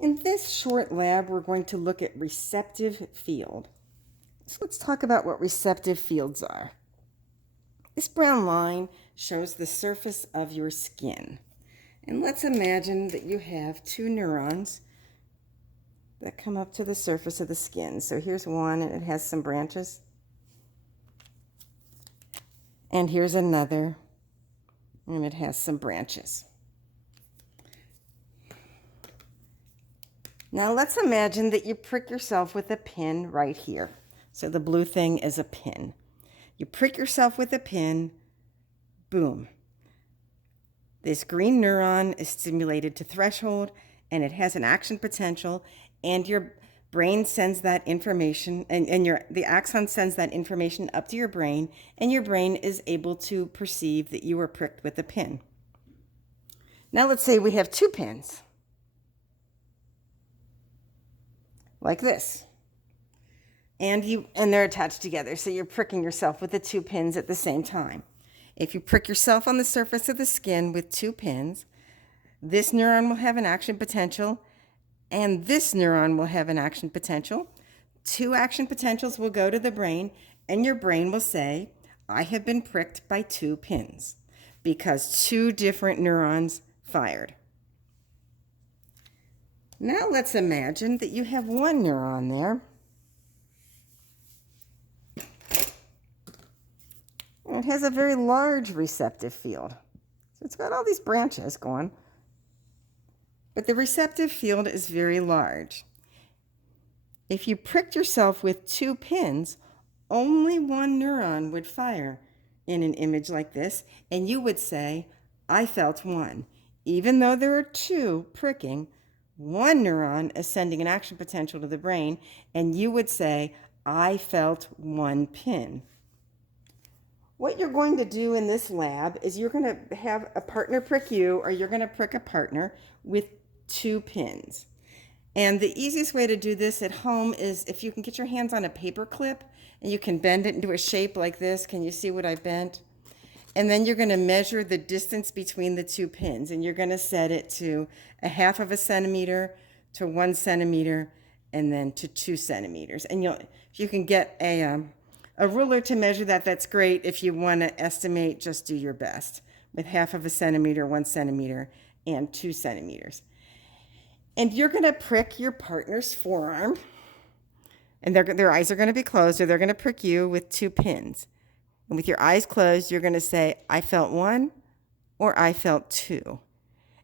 In this short lab, we're going to look at receptive field. So let's talk about what receptive fields are. This brown line shows the surface of your skin. And let's imagine that you have two neurons that come up to the surface of the skin. So here's one, and it has some branches. And here's another, and it has some branches. Now let's imagine that you prick yourself with a pin right here. So the blue thing is a pin. You prick yourself with a pin, boom. This green neuron is stimulated to threshold, and it has an action potential, and your brain sends that information, and the axon sends that information up to your brain, and your brain is able to perceive that you were pricked with a pin. Now let's say we have two pins, like this. And they're attached together, so you're pricking yourself with the two pins at the same time. If you prick yourself on the surface of the skin with two pins, this neuron will have an action potential, and this neuron will have an action potential. Two action potentials will go to the brain, and your brain will say, I have been pricked by two pins, because two different neurons fired. Now let's imagine that you have one neuron there. It has a very large receptive field. So it's got all these branches going. But the receptive field is very large. If you pricked yourself with two pins, only one neuron would fire in an image like this, and you would say, I felt one. Even though there are two pricking, one neuron is sending an action potential to the brain, and you would say, I felt one pin. What you're going to do in this lab is you're going to have a partner prick you, or you're going to prick a partner with two pins. And the easiest way to do this at home is if you can get your hands on a paper clip and you can bend it into a shape like this. Can you see what I've bent? And then you're going to measure the distance between the two pins, and you're going to set it to 1/2 of a centimeter, to 1 centimeter, and then to 2 centimeters. And if you can get a ruler to measure that, that's great. If you want to estimate, just do your best with 1/2 of a centimeter, 1 centimeter, and 2 centimeters. And you're going to prick your partner's forearm, and their eyes are going to be closed, or they're going to prick you with two pins. And with your eyes closed, you're going to say, I felt one, or I felt two.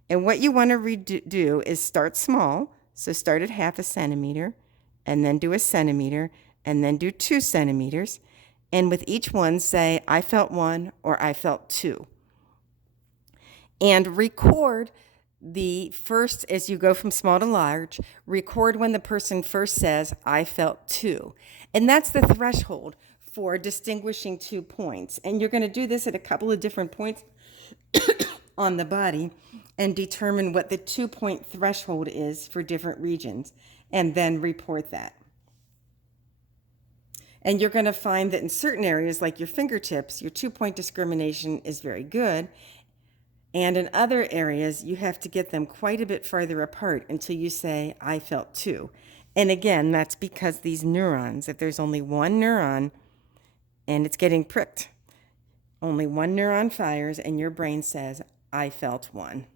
And what you want to do is start small. So start at 1/2 a centimeter, and then do a centimeter, and then do 2 centimeters. And with each one, say, I felt one, or I felt two. And record the first, as you go from small to large, record when the person first says, I felt two. And that's the threshold for distinguishing 2 points. And you're going to do this at a couple of different points on the body and determine what the 2-point threshold is for different regions, and then report that. And you're going to find that in certain areas, like your fingertips, your 2-point discrimination is very good. And in other areas, you have to get them quite a bit farther apart until you say, I felt two. And again, that's because these neurons, if there's only one neuron and it's getting pricked, only one neuron fires and your brain says, I felt one.